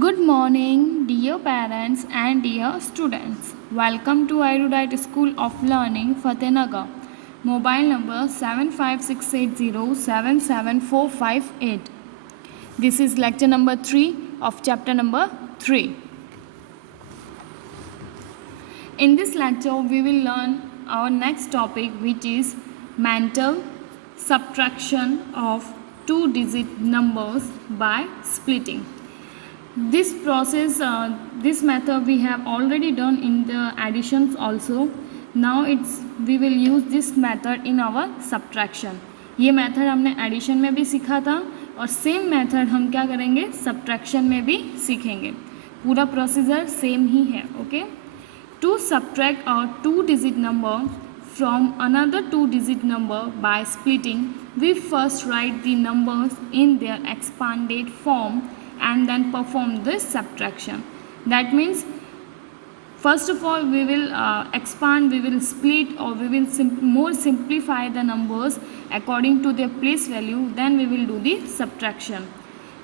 Good morning, dear parents and dear students. Welcome to Erudite School of Learning, Fatehnagar. Mobile number 7568077458. This is lecture number 3 of chapter number 3. In this lecture, we will learn our next topic, which is mental subtraction of two-digit numbers by splitting. This process, this method we have already done in the additions also. Now we will use this method in our subtraction. ये मेथड हमने एडिशन में भी सीखा था और same method हम क्या करेंगे सब्ट्रैक्शन में भी सीखेंगे. पूरा प्रोसीजर सेम ही है. Okay. To subtract a two digit number from another two-digit number by splitting, we first write the numbers in their expanded form and then perform this subtraction. That means first of all we will expand, we will split, or we will more simplify the numbers according to their place value, then we will do the subtraction.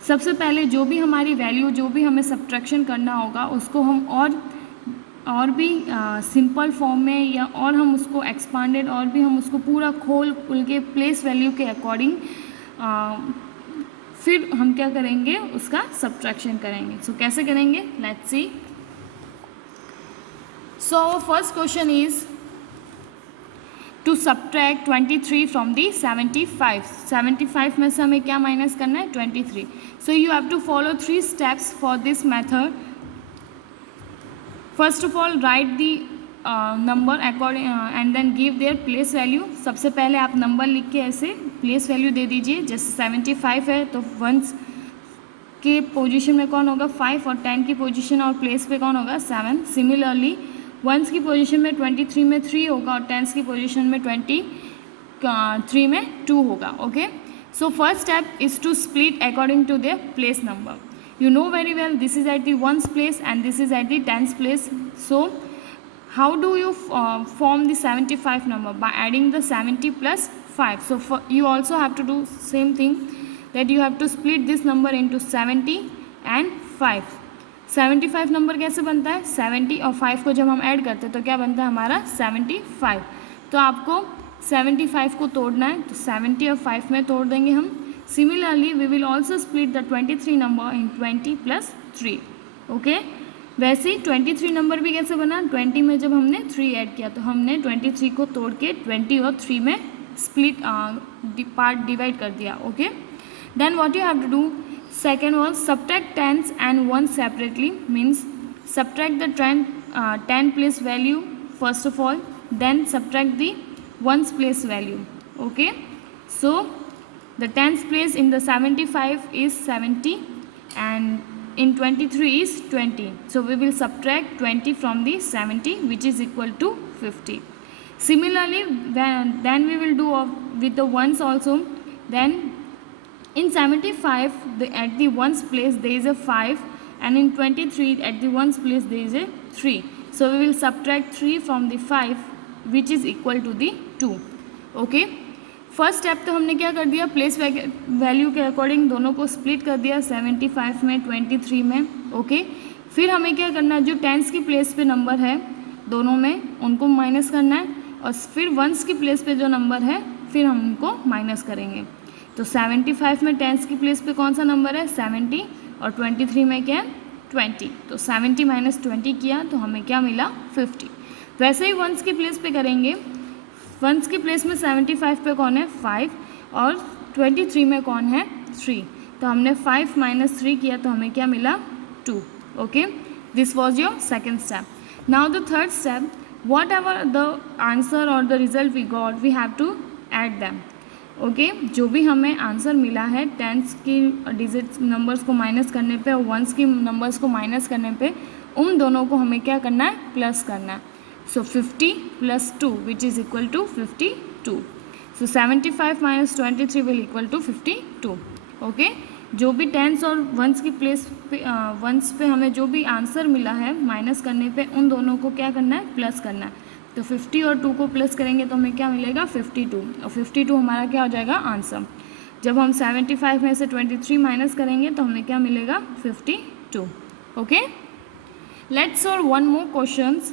सबसे पहले जो भी हमारी वैल्यू, जो भी हमें सब्ट्रैक्शन करना होगा उसको हम और भी सिंपल फॉर्म में या और हम उसको एक्सपांडेड और भी हम उसको पूरा खोल के प्लेस वैल्यू के अकॉर्डिंग फिर हम क्या करेंगे उसका सब्ट्रैक्शन करेंगे. सो कैसे करेंगे let's see. So first question is to subtract 23 from the 75. 75 में से हमें क्या माइनस करना है 23. So you have to follow 3 steps for this method. First of all write the number according and then give their place value. सबसे पहले आप नंबर लिख के ऐसे प्लेस वैल्यू दे दीजिए. जैसे 75 है तो वंस के पोजीशन में कौन होगा 5 और 10 की पोजीशन और प्लेस पे कौन होगा 7. सिमिलरली वंस की पोजीशन में 23 में 3 होगा और टेंस की पोजीशन में 23 में 2 होगा. Okay. So first step is to split according to their place number. You know very well this is at the ones place and this is at the tens place. So how do you form the 75 number? By adding the 70 plus 5. So you also have to do same thing, that you have to split this number into 70 and 5. 75 नंबर कैसे बनता है 70 और 5 को जब हम ऐड करते हैं तो क्या बनता है हमारा 75. तो आपको 75 को तोड़ना है तो 70 और 5 में तोड़ देंगे हम. Similarly, we will also split the 23 number in 20 plus 3. ओके. वैसे ही 23 नंबर भी कैसे बना 20 में जब हमने 3 ऐड किया तो हमने 23 को तोड़ के 20 और 3 में स्प्लिट पार्ट डिवाइड कर दिया. Okay. Then what you have to do second was subtract tens and one separately. Means subtract the 10 place value first of all, then subtract the ones place value. Okay. So the tens place in the 75 is 70 and in 23 is 20. So we will subtract 20 from the 70, which is equal to 50. Similarly, then we will do with the ones also. Then in 75 at the ones place there is a 5 and in 23 at the ones place there is a 3. So we will subtract 3 from the 5, which is equal to the 2. Okay. First step तो हमने क्या कर दिया place value के अकॉर्डिंग दोनों को स्प्लिट कर दिया 75 में 23 में. ओके. फिर हमें क्या करना है जो टेंस की प्लेस पे नंबर है दोनों में उनको माइनस करना है और फिर वंस की प्लेस पे जो नंबर है फिर हम उनको माइनस करेंगे. तो 75 में टेंस की प्लेस पे कौन सा नंबर है 70 और 23 में क्या है 20. तो 70 माइनस 20 किया तो हमें क्या मिला 50. वैसे ही वंस की प्लेस पे करेंगे. वंस की प्लेस में 75 पे कौन है 5 और 23 में कौन है 3. तो हमने 5 माइनस 3 किया तो हमें क्या मिला 2. Okay. This was your second step. Now the third step, whatever the answer और the result we got we have to add them. Okay. जो भी हमें आंसर मिला है टेंस की डिजिट नंबर्स को माइनस करने पे और वंस की नंबर्स को माइनस करने पे उन दोनों को हमें क्या करना है प्लस करना है. So 50 plus 2, which is equal to 52. So 75 minus 23 will equal to 52. Okay. जो भी टेंस और वंस की प्लेस पे वंस पे हमें जो भी आंसर मिला है माइनस करने पे उन दोनों को क्या करना है प्लस करना है. तो 50 और 2 को प्लस करेंगे तो हमें क्या मिलेगा 52 और 52 हमारा क्या हो जाएगा आंसर. जब हम 75 में से 23 माइनस करेंगे तो हमें क्या मिलेगा 52. 2. Okay, let's solve one more questions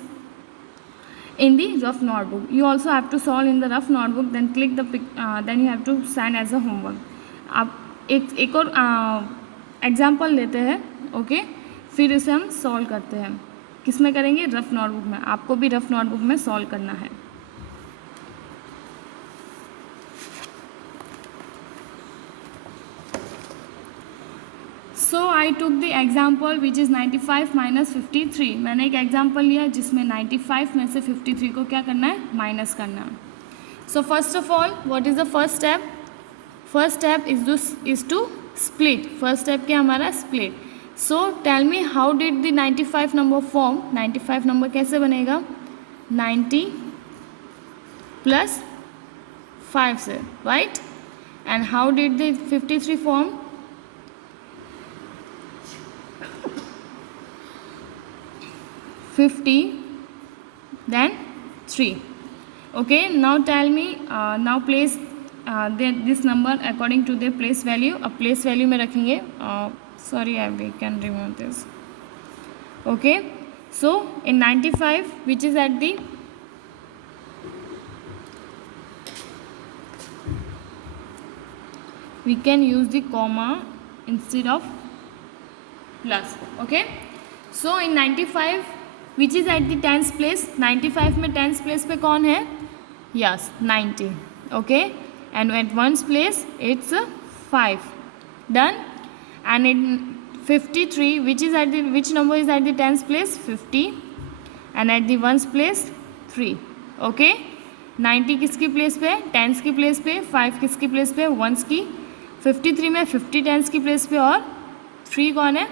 in the rough notebook. You also have to solve in the rough notebook, then click the then you have to send as a homework. आप एक और एग्जाम्पल लेते हैं. ओके, फिर इसे हम सॉल्व करते हैं. किस में करेंगे? रफ नोटबुक में. आपको भी रफ नोटबुक में सॉल्व करना है. So I took the example which is 95 minus 53. मैंने एक एग्जाम्पल लिया जिसमें 95 में से 53 को क्या करना है? माइनस करना है. So first of all what is the first step? First step is to split. First step क्या हमारा? Split. So tell me how did the 95 number form? 95 number कैसे बनेगा? 90 प्लस 5 से, right? And how did the 53 form? 50 then 3. Okay, now tell me, now place this number according to their place value. अब place value में रखेंगे. Sorry, we can remove this. Okay, so in 95 which is at the we can use the comma instead of plus. Okay, so in 95 which is at the 10th place. 95 में 10th place पे कौन है? Yes, 90. Okay, and at 1st place it's 5. Done. And in 53 which is at the which number is at the 10th place? 50. And at the 1st place 3. Okay, 90 किसकी प्लेस पे? 10th की प्लेस पे. 5 किसकी प्लेस पे? 1s की. 53 में 50 10th की प्लेस पे और 3 कौन है?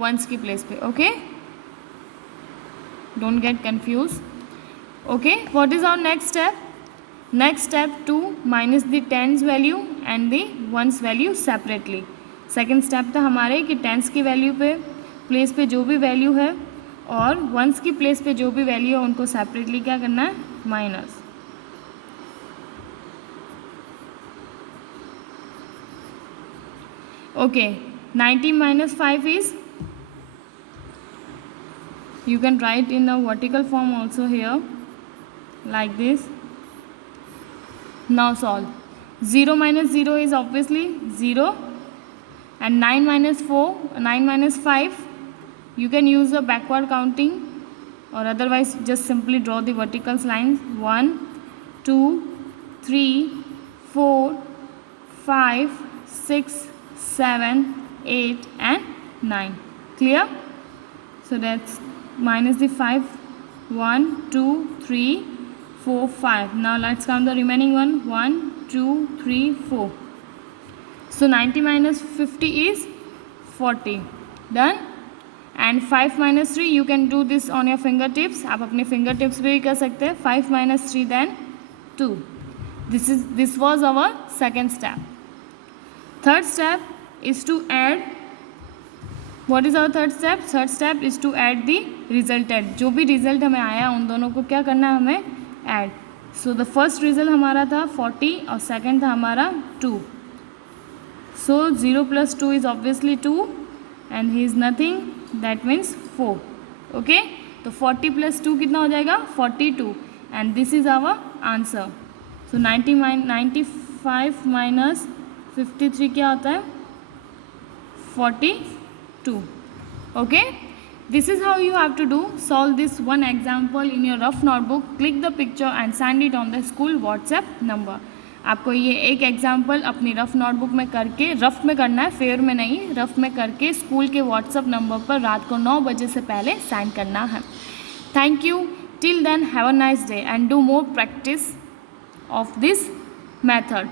1s की प्लेस पे. Okay, don't get confused. Okay, what is our next step? Next step to minus the 10's value and the 1's value separately. Second step था हमारे कि 10's की वैल्यू पे प्लेस पे जो भी वैल्यू है और 1's की प्लेस पे जो भी वैल्यू है उनको सेपरेटली क्या करना है? माइनस. ओके, 90 minus 5 is, you can write in the vertical form also here like this. Now solve. 0 minus 0 is obviously 0, and 9 minus 5, you can use the backward counting or otherwise just simply draw the vertical lines. 1 2 3 4 5 6 7 8 and 9. Clear? So that's minus the 5. 1 2 3 4 5. Now let's count the remaining one. 1 2 3 4. So 90 minus 50 is 40. Done. And 5 minus 3, you can do this on your fingertips. आप अपने fingertips पे भी कर सकते हैं. 5 minus 3 then 2. This was our second step. Third step is to add. What is our third step? Third step is to add the resultant. जो भी result हमें आया उन दोनों को क्या करना है? हमें add. So the first result हमारा था 40 और second था हमारा 2. So 0 plus 2 is obviously 2 and he is nothing, that means 4. Okay, तो 40 plus 2 कितना हो जाएगा? 42. and this is our answer. So 95 minus 53 क्या होता है? 42. Okay, this is how you have to do. Solve this one example in your rough notebook. Click the picture and send it on the school WhatsApp number. आपको ये एक एग्जाम्पल अपनी rough notebook में करके, रफ़ में करना है, फेयर में नहीं, रफ़ में करके स्कूल के व्हाट्सएप नंबर पर रात को 9 बजे से पहले सेंड करना है. Thank you. Till then have a nice day and do more practice of this method.